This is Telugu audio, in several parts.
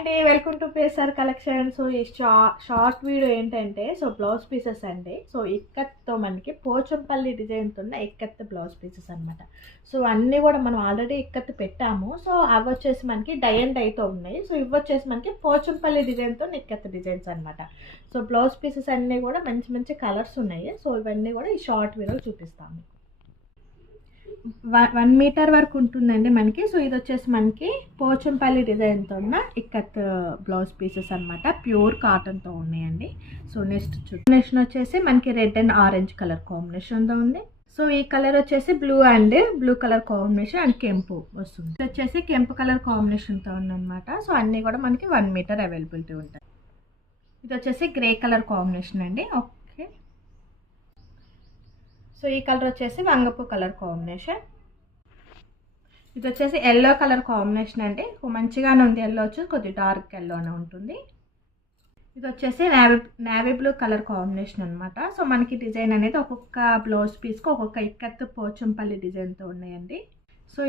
అండి, welcome to pacer collection. So ఈ షార్ట్ వీడియో ఏంటంటే బ్లౌజ్ పీసెస్ అండి. ఇక్కత్తో మనకి పోచంపల్లి డిజైన్తో ఉన్న ఇక్కత్ బ్లౌజ్ పీసెస్ అనమాట. అన్నీ కూడా మనం ఆల్రెడీ ఇక్కత్ పెట్టాము. అవి వచ్చేసి మనకి డై అండ్ డైతో ఉన్నాయి. ఇవి వచ్చేసి మనకి పోచంపల్లి డిజైన్తో ఇక్కత్ డిజైన్స్ అనమాట. బ్లౌజ్ పీసెస్ అన్నీ కూడా మంచి మంచి కలర్స్ ఉన్నాయి. ఇవన్నీ కూడా ఈ షార్ట్ వీడియోలో చూపిస్తాము. 1 మీటర్ వరకు ఉంటుందండి మనకి. ఇది వచ్చేసి మనకి పోచంపల్లి డిజైన్తో ఉన్న ఇక్కత్ బ్లౌజ్ పీసెస్ అనమాట. ప్యూర్ కాటన్తో ఉన్నాయండి. నెక్స్ట్ కాంబినేషన్ వచ్చేసి మనకి రెడ్ అండ్ ఆరెంజ్ కలర్ కాంబినేషన్తో ఉంది. ఈ కలర్ వచ్చేసి బ్లూ కలర్ కాంబినేషన్ అండ్ కెంపు వస్తుంది. ఇది వచ్చేసి కెంపు కలర్ కాంబినేషన్తో ఉందన్నమాట. అన్నీ కూడా మనకి 1 మీటర్ అవైలబిలిటీ ఉంటాయి. ఇది వచ్చేసి గ్రే కలర్ కాంబినేషన్ అండి. ఈ కలర్ వచ్చేసి వంగపు కలర్ కాంబినేషన్. ఇది వచ్చేసి ఎల్లో కలర్ కాంబినేషన్ అండి. మంచిగానే ఉంది. ఎల్లో వచ్చి కొద్దిగా డార్క్ ఎల్లోనే ఉంటుంది. ఇది వచ్చేసి నేవీ బ్లూ కలర్ కాంబినేషన్ అనమాట. మనకి డిజైన్ అనేది ఒక్కొక్క బ్లౌజ్ పీస్కి ఒక్కొక్క ఇక్కత్ పోచంపల్లి డిజైన్తో ఉన్నాయండి.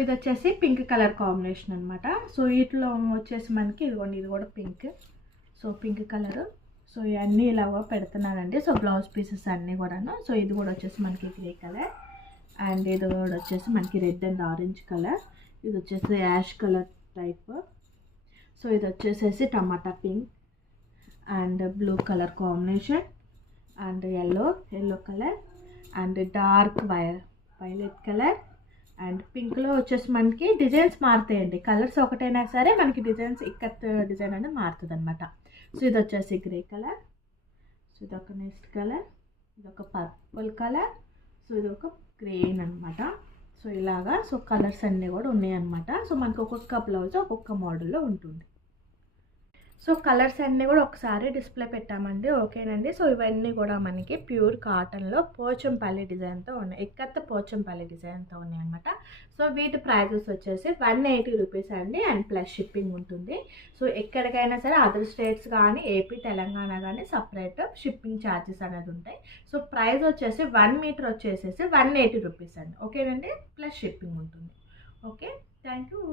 ఇది వచ్చేసి పింక్ కలర్ కాంబినేషన్ అనమాట. వీటిలో వచ్చేసి మనకి ఇదిగోండి, ఇది కూడా పింక్. Pink colour. ఇవన్నీ ఇలాగ పెడుతున్నానండి. బ్లౌజ్ పీసెస్ అన్నీ కూడాను. ఇది కూడా వచ్చేసి మనకి గ్రే కలర్ అండ్ ఇది కూడా వచ్చేసి మనకి రెడ్ అండ్ ఆరెంజ్ కలర్. ఇది వచ్చేసి యాష్ కలర్ టైప్. ఇది వచ్చేసేసి tomato pink and blue colour combination and yellow colour and dark violet colour and పింక్లో వచ్చేసి మనకి డిజైన్స్ మారుతాయండి. కలర్స్ ఒకటైనా సరే మనకి డిజైన్స్ ఇక్కత్ డిజైన్ అనేది మారుతుంది అనమాట. ఇది వచ్చేసి గ్రే కలర్. ఇదొక నెక్స్ట్ కలర్. ఇదొక పర్పుల్ కలర్. ఇది ఒక గ్రీన్ అనమాట. ఇలాగా కలర్స్ అన్నీ కూడా ఉన్నాయన్నమాట. మనకి ఒక్కొక్క బ్లౌజ్ ఒక్కొక్క మోడల్లో ఉంటుంది. కలర్స్ అన్నీ కూడా ఒకసారి డిస్ప్లే పెట్టామండి. ఓకేనండి. ఇవన్నీ కూడా మనకి ప్యూర్ కాటన్లో పోచంపల్లి డిజైన్తో ఉన్నాయి. ఇక్కత్ పోచంపల్లి డిజైన్తో ఉన్నాయి అనమాట. వీటి ప్రైజెస్ వచ్చేసి 180 రూపీస్ అండి అండ్ ప్లస్ షిప్పింగ్ ఉంటుంది. ఎక్కడికైనా సరే అదర్ స్టేట్స్ కానీ ఏపీ తెలంగాణ కానీ సపరేట్ షిప్పింగ్ ఛార్జెస్ అనేది ఉంటాయి. ప్రైస్ వచ్చేసి 1 మీటర్ వచ్చేసేసి 180 రూపీస్ అండి. ఓకేనండి. ప్లస్ షిప్పింగ్ ఉంటుంది. Okay, thank you.